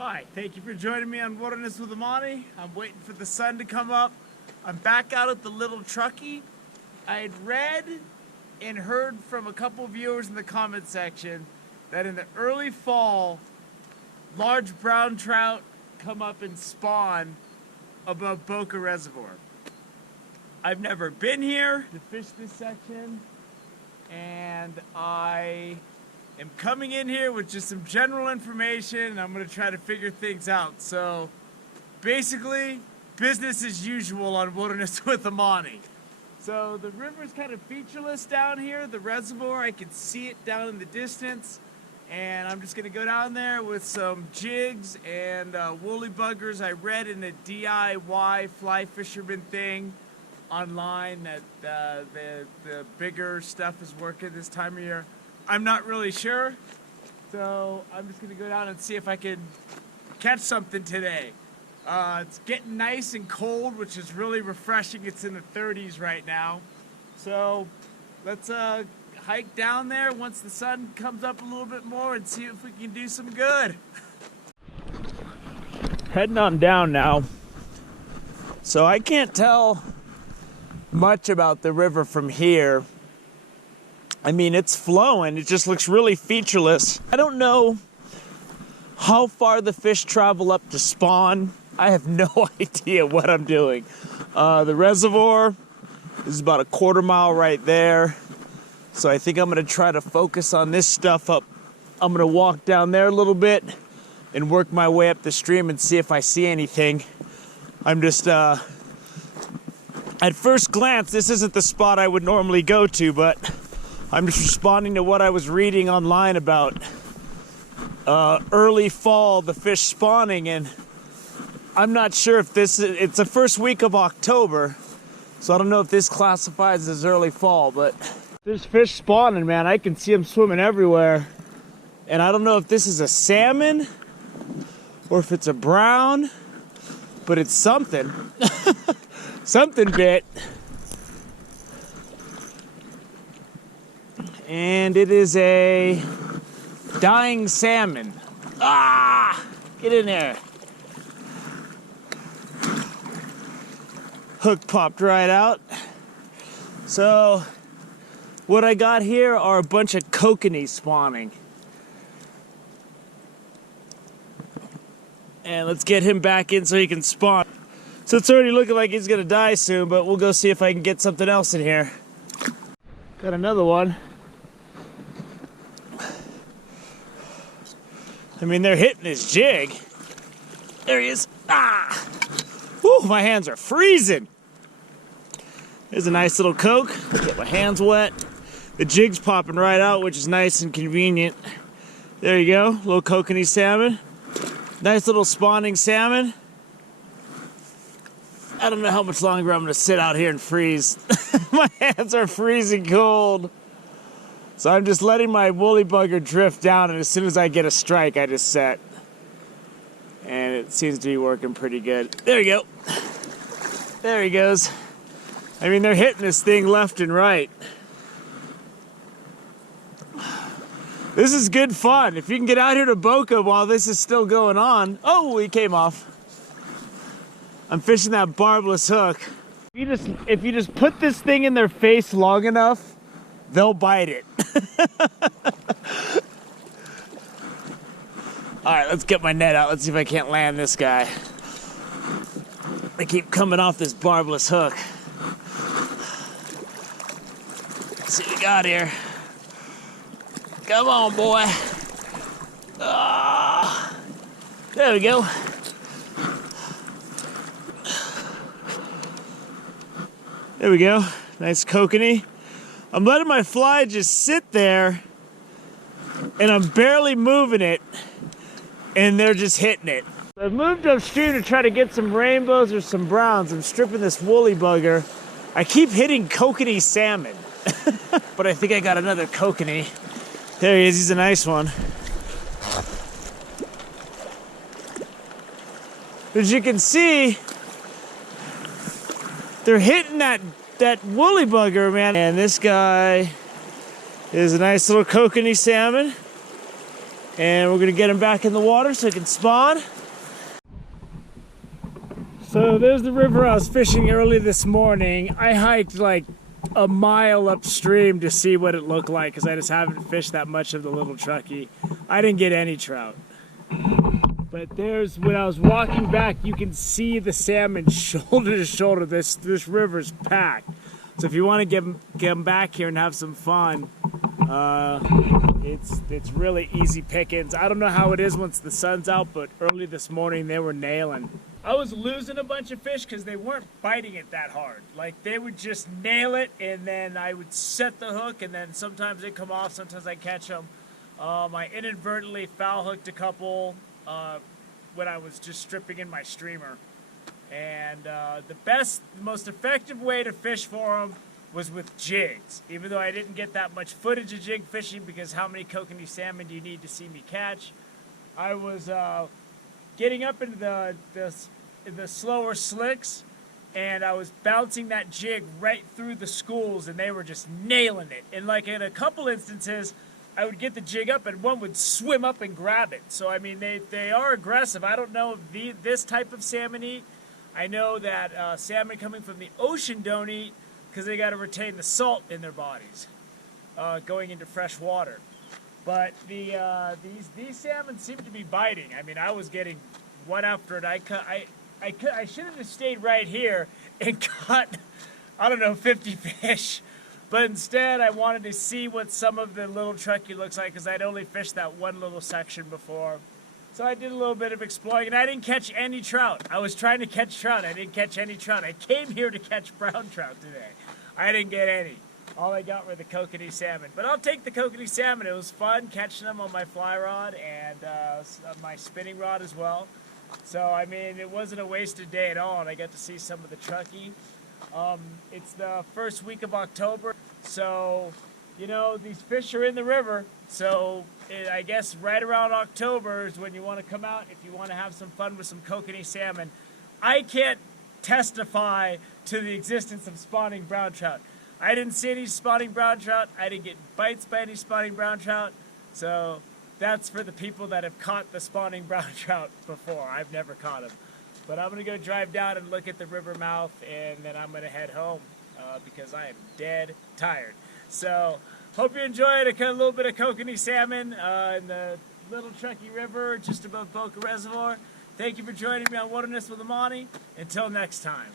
Hi, thank you for joining me on Wilderness with Amani. I'm waiting for the sun to come up. I'm back out at the Little Truckee. I had read and heard from a couple viewers in the comment section that in the early fall, large brown trout come up and spawn above Boca Reservoir. I've never been here to fish this section, and I am coming in here with just some general information, and I'm going to try to figure things out. So basically, business as usual on Wilderness with Amani. So the river's kind of featureless down here. The reservoir, I can see it down in the distance. And I'm just going to go down there with some jigs and woolly buggers. I read in a DIY fly fisherman thing online that the bigger stuff is working this time of year. I'm not really sure, so I'm just going to go down and see if I can catch something today. It's getting nice and cold, which is really refreshing. It's in the 30s right now. So let's hike down there once the sun comes up a little bit more and see if we can do some good. Heading on down now. So I can't tell much about the river from here. I mean, it's flowing. It just looks really featureless. I don't know how far the fish travel up to spawn. I have no idea what I'm doing. The reservoir is about a quarter mile right there. So I think I'm gonna try to focus on this stuff up. I'm gonna walk down there a little bit and work my way up the stream and see if I see anything. I'm just, at first glance, this isn't the spot I would normally go to, but I'm just responding to what I was reading online about early fall, the fish spawning, and I'm not sure if it's the first week of October, so I don't know if this classifies as early fall, but there's fish spawning, man. I can see them swimming everywhere. And I don't know if this is a salmon or if it's a brown, but it's something. Something bit. And it is a dying salmon. Ah! Get in there. Hook popped right out. So what I got here are a bunch of kokanee spawning. And let's get him back in so he can spawn. So it's already looking like he's gonna die soon, but we'll go see if I can get something else in here. Got another one. I mean, they're hitting his jig. There he is. Ah! Whew, my hands are freezing. There's a nice little coke. Get my hands wet. The jig's popping right out, which is nice and convenient. There you go, little Kokanee salmon. Nice little spawning salmon. I don't know how much longer I'm gonna sit out here and freeze. My hands are freezing cold. So I'm just letting my woolly bugger drift down, and as soon as I get a strike, I just set. And it seems to be working pretty good. There you go. There he goes. I mean, they're hitting this thing left and right. This is good fun. If you can get out here to Boca while this is still going on. Oh, he came off. I'm fishing that barbless hook. If you just put this thing in their face long enough, they'll bite it. All right, let's get my net out. Let's see if I can't land this guy. They keep coming off this barbless hook. Let's see what we got here. Come on, boy. Ah, there we go. There we go. Nice kokanee. I'm letting my fly just sit there, and I'm barely moving it, and they're just hitting it. I've moved upstream to try to get some rainbows or some browns. I'm stripping this woolly bugger. I keep hitting Kokanee salmon, but I think I got another kokanee. There he is, he's a nice one. As you can see, they're hitting that woolly bugger, man. And this guy is a nice little Kokanee salmon. And we're gonna get them back in the water so it can spawn. So there's the river I was fishing early this morning. I hiked like a mile upstream to see what it looked like because I just haven't fished that much of the Little Truckee. I didn't get any trout. But when I was walking back, you can see the salmon shoulder to shoulder. This river's packed. So if you want to get them back here and have some fun, it's really easy pickings. I don't know how it is once the sun's out, but early this morning they were nailing. I was losing a bunch of fish because they weren't biting it that hard. Like they would just nail it, and then I would set the hook, and then sometimes they come off, sometimes I catch them. I inadvertently foul hooked a couple when I was just stripping in my streamer. And the most effective way to fish for them was with jigs. Even though I didn't get that much footage of jig fishing because how many kokanee salmon do you need to see me catch? I was getting up into the slower slicks, and I was bouncing that jig right through the schools, and they were just nailing it. And like in a couple instances, I would get the jig up and one would swim up and grab it. So I mean, they are aggressive. I don't know if this type of salmon eat. I know that salmon coming from the ocean don't eat because they got to retain the salt in their bodies going into fresh water. But these salmon seem to be biting. I mean, I was getting one after it. I should have just stayed right here and caught, I don't know, 50 fish. But instead, I wanted to see what some of the Little Truckee looks like because I'd only fished that one little section before. So I did a little bit of exploring, and I didn't catch any trout. I was trying to catch trout. I didn't catch any trout. I came here to catch brown trout today. I didn't get any. All I got were the kokanee salmon. But I'll take the kokanee salmon. It was fun catching them on my fly rod and my spinning rod as well. So, I mean, it wasn't a wasted day at all, and I got to see some of the Truckee. It's the first week of October, so, you know, these fish are in the river. So, I guess right around October is when you want to come out if you want to have some fun with some kokanee salmon. I can't testify to the existence of spawning brown trout. I didn't see any spawning brown trout. I didn't get bites by any spawning brown trout. So that's for the people that have caught the spawning brown trout before. I've never caught them. But I'm going to go drive down and look at the river mouth, and then I'm going to head home because I am dead tired. So hope you enjoyed a little bit of kokanee salmon in the Little Truckee River just above Boca Reservoir. Thank you for joining me on Wilderness with Amani. Until next time.